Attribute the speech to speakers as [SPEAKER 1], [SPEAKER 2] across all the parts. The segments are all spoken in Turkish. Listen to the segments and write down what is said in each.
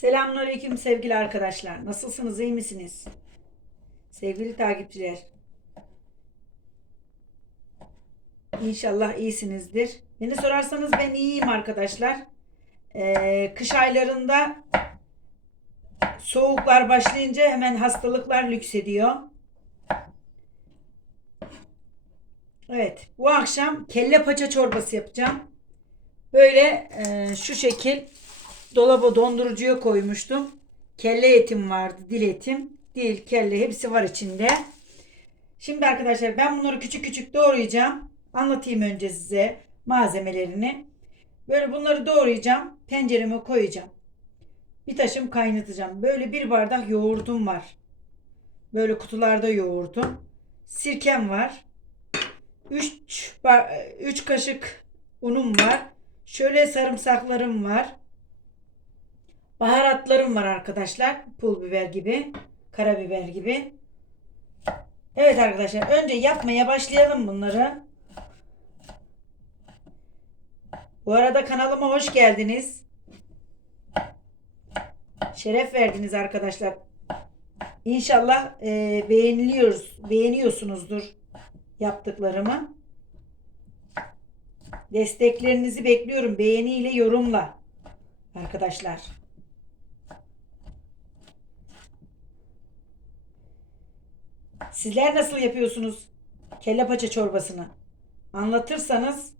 [SPEAKER 1] Selamünaleyküm sevgili arkadaşlar. Nasılsınız? iyi misiniz? Sevgili takipçiler. İnşallah iyisinizdir. Beni sorarsanız ben iyiyim arkadaşlar. Ee, kış aylarında soğuklar başlayınca hemen hastalıklar lüksediyor. Evet, bu akşam kelle paça çorbası yapacağım. Böyle e, şu şekil dolaba dondurucuya koymuştum. Kelle etim vardı, dil etim. Dil, kelle hepsi var içinde. Şimdi arkadaşlar ben bunları küçük küçük doğrayacağım. Anlatayım önce size malzemelerini. Böyle bunları doğrayacağım. Tencereme koyacağım. Bir taşım kaynatacağım. Böyle bir bardak yoğurdum var. Böyle kutularda yoğurdum. Sirkem var. 3 3 kaşık unum var. Şöyle sarımsaklarım var. Baharatlarım var arkadaşlar. Pul biber gibi, karabiber gibi. Evet arkadaşlar önce yapmaya başlayalım bunları. Bu arada kanalıma hoş geldiniz. Şeref verdiniz arkadaşlar. İnşallah e, beğeniliyoruz, beğeniyorsunuzdur yaptıklarımı. Desteklerinizi bekliyorum. Beğeniyle yorumla arkadaşlar. Sizler nasıl yapıyorsunuz kelle paça çorbasını? Anlatırsanız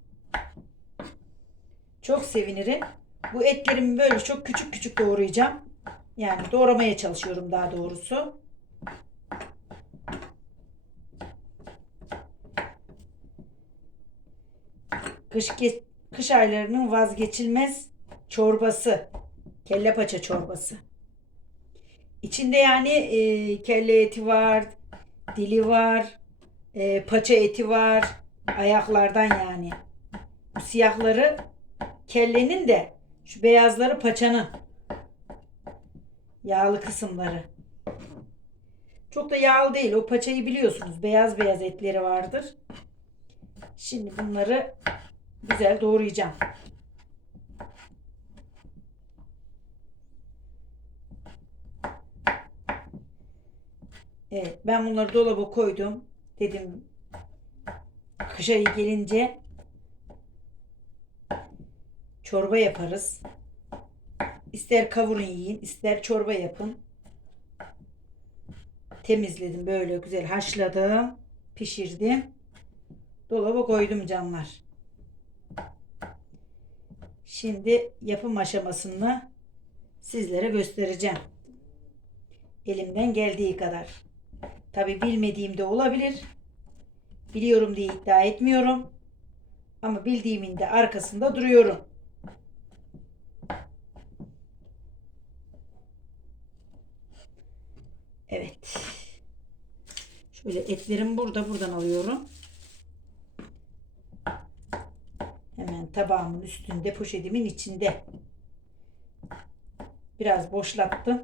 [SPEAKER 1] çok sevinirim. Bu etlerimi böyle çok küçük küçük doğrayacağım. Yani doğramaya çalışıyorum daha doğrusu. Kış, kış aylarının vazgeçilmez çorbası. Kelle paça çorbası. İçinde yani e, kelle eti var, dili var, e, paça eti var, ayaklardan yani. Bu siyahları kellenin de şu beyazları paçanın yağlı kısımları. Çok da yağlı değil. O paçayı biliyorsunuz. Beyaz beyaz etleri vardır. Şimdi bunları güzel doğrayacağım. Evet, ben bunları dolaba koydum. Dedim kış ayı gelince çorba yaparız. İster kavurun yiyin, ister çorba yapın. Temizledim böyle güzel haşladım, pişirdim. Dolaba koydum canlar. Şimdi yapım aşamasını sizlere göstereceğim. Elimden geldiği kadar. Tabi bilmediğim de olabilir. Biliyorum diye iddia etmiyorum. Ama bildiğimin de arkasında duruyorum. Evet. Şöyle etlerim burada buradan alıyorum. Hemen tabağımın üstünde poşetimin içinde. Biraz boşlattım.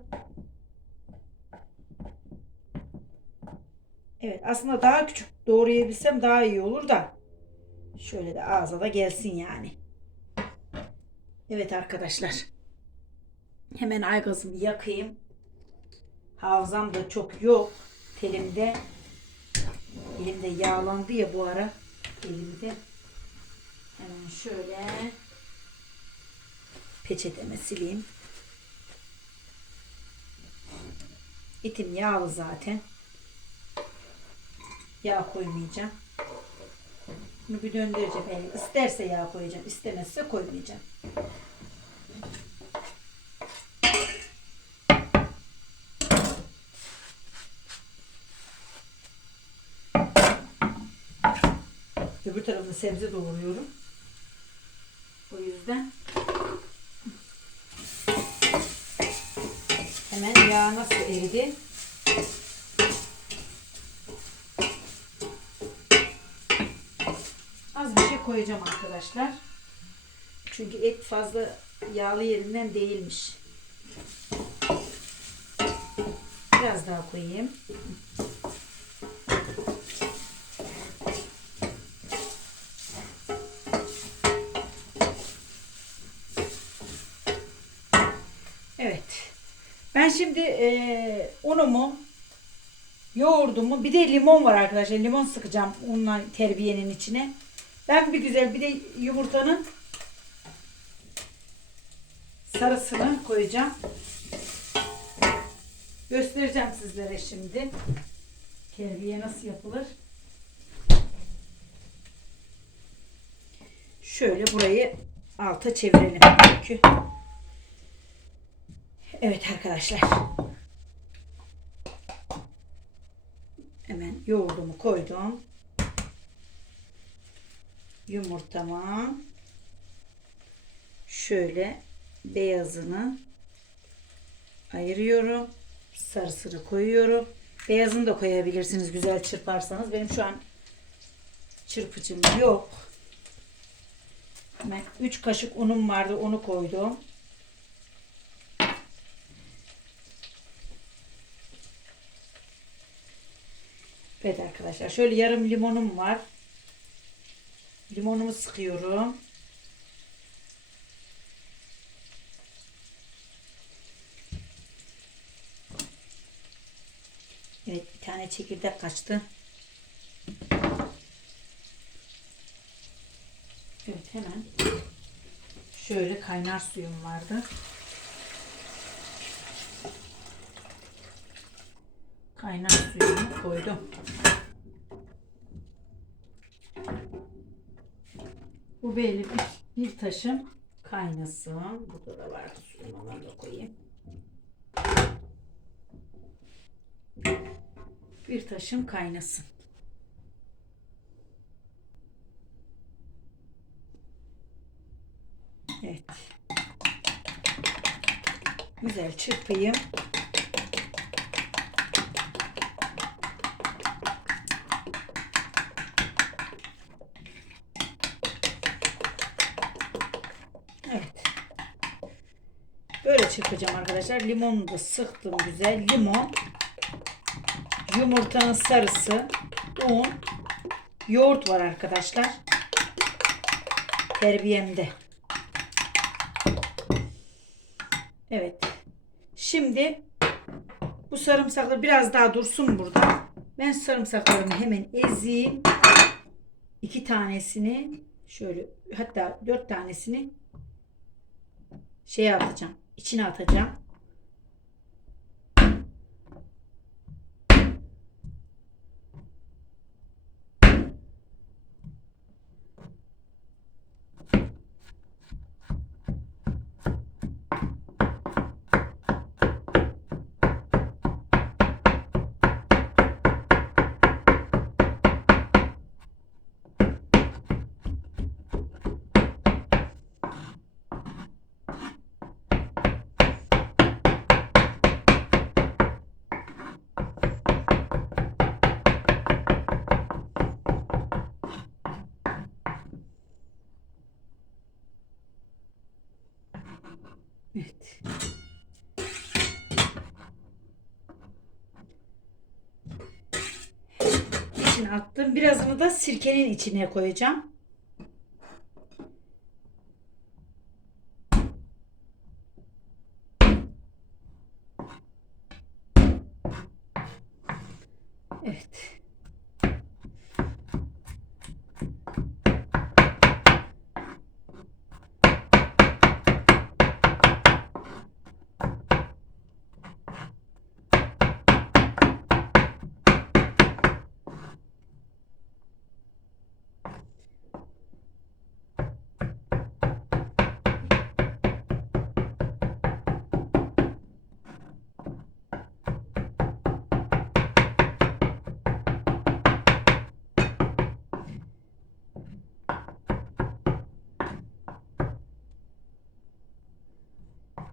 [SPEAKER 1] Evet aslında daha küçük doğrayabilsem daha iyi olur da. Şöyle de ağza da gelsin yani. Evet arkadaşlar. Hemen aygazımı yakayım. Hafızam da çok yok. Telimde. Elimde yağlandı ya bu ara. Elimde. Hemen şöyle peçeteme sileyim. Etim yağlı zaten. Yağ koymayacağım. Bunu bir döndüreceğim. Yani isterse yağ koyacağım. istemezse koymayacağım. Öbür tarafını sebze doğruyorum. O yüzden hemen yağ nasıl eridi? Koyacağım arkadaşlar. Çünkü et fazla yağlı yerinden değilmiş. Biraz daha koyayım. Evet. Ben şimdi e, unumu, yoğurdumu, bir de limon var arkadaşlar. Limon sıkacağım unla terbiyenin içine. Ben bir güzel bir de yumurtanın sarısını koyacağım. Göstereceğim sizlere şimdi. Terbiye nasıl yapılır? Şöyle burayı alta çevirelim. Çünkü Evet arkadaşlar. Hemen yoğurdumu koydum. Yumurtamı şöyle beyazını ayırıyorum. Sarısını koyuyorum. Beyazını da koyabilirsiniz güzel çırparsanız. Benim şu an çırpıcım yok. Hemen 3 kaşık unum vardı onu koydum. Evet arkadaşlar şöyle yarım limonum var. Limonumu sıkıyorum. Evet bir tane çekirdek kaçtı. Evet hemen şöyle kaynar suyum vardı. Kaynar suyumu koydum. Bu böyle bir, bir taşım kaynasın. Burada da var suyum onları da koyayım. Bir taşım kaynasın. Evet. Güzel çırpayım. Evet. Böyle çırpacağım arkadaşlar. Limonu da sıktım güzel. Limon, yumurtanın sarısı, un, yoğurt var arkadaşlar. Terbiyemde. Evet. Şimdi bu sarımsaklar biraz daha dursun burada. Ben sarımsaklarımı hemen ezeyim. İki tanesini şöyle hatta dört tanesini şeye atacağım. İçine atacağım. Evet. İçine attım. Birazını da sirkenin içine koyacağım. Evet.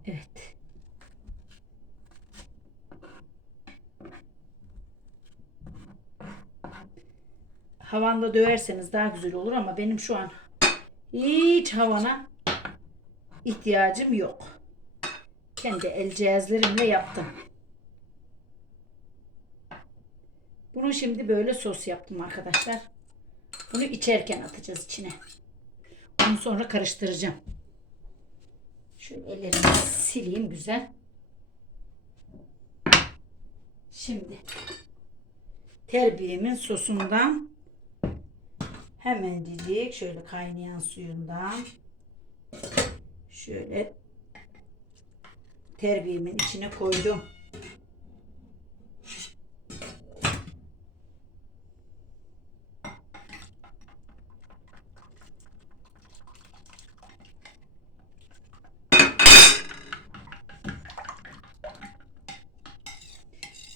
[SPEAKER 1] Evet. Havanda döverseniz daha güzel olur ama benim şu an hiç havana ihtiyacım yok. Kendi el cihazlarımla yaptım. Bunu şimdi böyle sos yaptım arkadaşlar. Bunu içerken atacağız içine. Onu sonra karıştıracağım. Şöyle ellerimi sileyim güzel. Şimdi terbiyemin sosundan hemencik şöyle kaynayan suyundan şöyle terbiyemin içine koydum.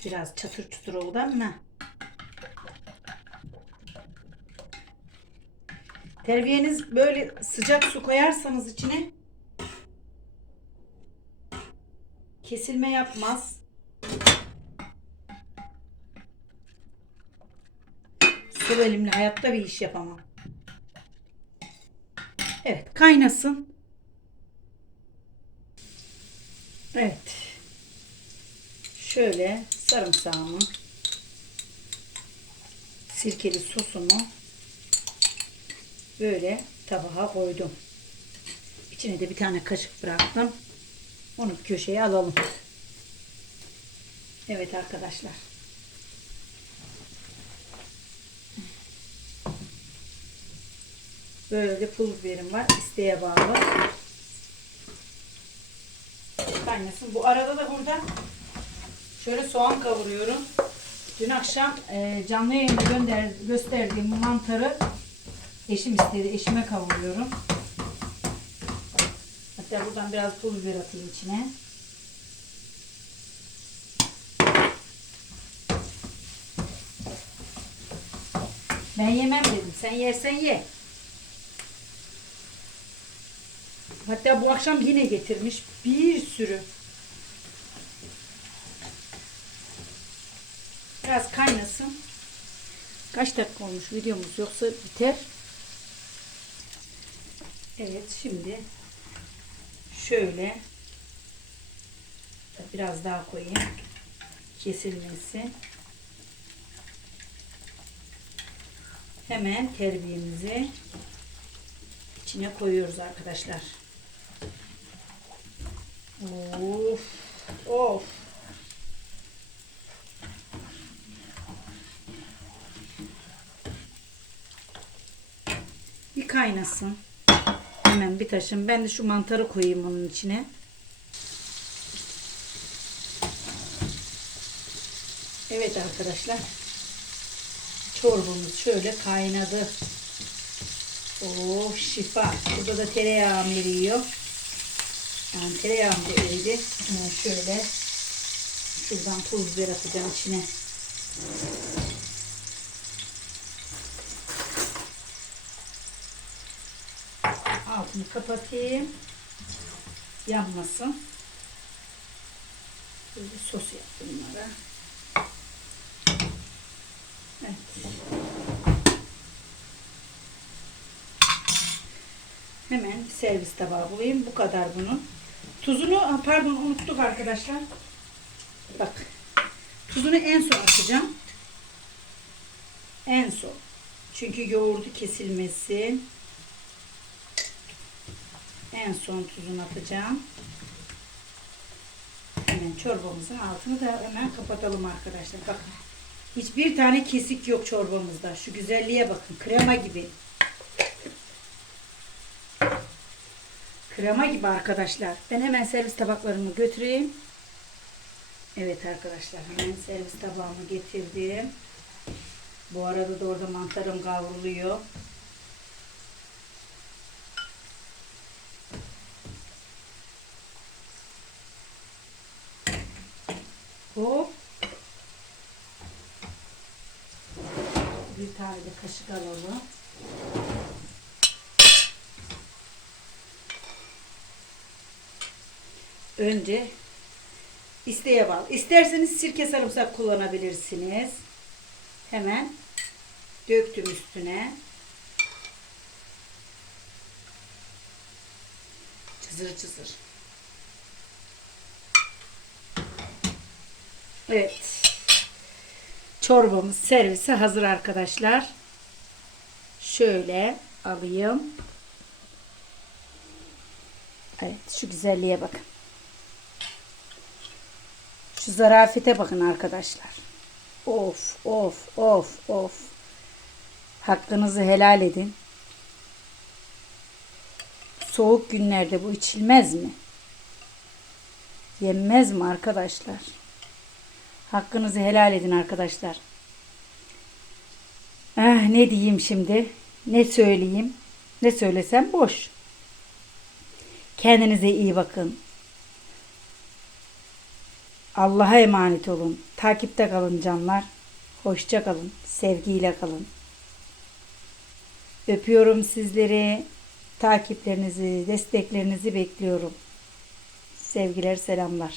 [SPEAKER 1] Biraz çatır çutur oldu ama terbiyeniz böyle sıcak su koyarsanız içine kesilme yapmaz. Sol elimle hayatta bir iş yapamam. Evet kaynasın. Evet. Şöyle sarımsağımı sirkeli sosumu böyle tabağa koydum. İçine de bir tane kaşık bıraktım. Onu köşeye alalım. Evet arkadaşlar. Böyle de pul biberim var. İsteğe bağlı. Kaynasın. Bu arada da burada şöyle soğan kavuruyorum. Dün akşam e, canlı yayında gönder, gösterdiğim mantarı eşim istedi. Eşime kavuruyorum. Hatta buradan biraz pul biber atayım içine. Ben yemem dedim. Sen yersen ye. Hatta bu akşam yine getirmiş. Bir sürü. Biraz kaynasın. Kaç dakika olmuş videomuz yoksa biter. Evet şimdi şöyle biraz daha koyayım. Kesilmesi hemen terbiyemizi içine koyuyoruz arkadaşlar. Of of. Bir kaynasın hemen bir taşım ben de şu mantarı koyayım onun içine Evet arkadaşlar. Çorbamız şöyle kaynadı. Oh şifa. Burada da tereyağım eriyor. Yani tereyağım da eridi. Hemen şöyle şuradan pul biber atacağım içine. Altını kapatayım. Yanmasın. Böyle sos yaptım bunlara. Evet. Hemen servis tabağı bulayım. Bu kadar bunun. Tuzunu, pardon unuttuk arkadaşlar. Bak. Tuzunu en son atacağım. En son. Çünkü yoğurdu kesilmesin. En son tuzunu atacağım. Hemen çorbamızın altını da hemen kapatalım arkadaşlar. Bakın. Hiçbir tane kesik yok çorbamızda. Şu güzelliğe bakın. Krema gibi. Krema gibi arkadaşlar. Ben hemen servis tabaklarımı götüreyim. Evet arkadaşlar hemen servis tabağımı getirdim. Bu arada da orada mantarım kavruluyor. Hop. Bir tane de kaşık alalım. Önce isteğe bağlı. İsterseniz sirke sarımsak kullanabilirsiniz. Hemen döktüm üstüne. Cızır cızır. Evet. Çorbamız servise hazır arkadaşlar. Şöyle alayım. Evet şu güzelliğe bakın.
[SPEAKER 2] Şu zarafete bakın arkadaşlar. Of of of of. Hakkınızı helal edin. Soğuk günlerde bu içilmez mi? Yenmez mi arkadaşlar? Hakkınızı helal edin arkadaşlar. Ah, ne diyeyim şimdi? Ne söyleyeyim? Ne söylesem boş. Kendinize iyi bakın. Allah'a emanet olun. Takipte kalın canlar. Hoşça kalın. Sevgiyle kalın. Öpüyorum sizleri. Takiplerinizi, desteklerinizi bekliyorum. Sevgiler, selamlar.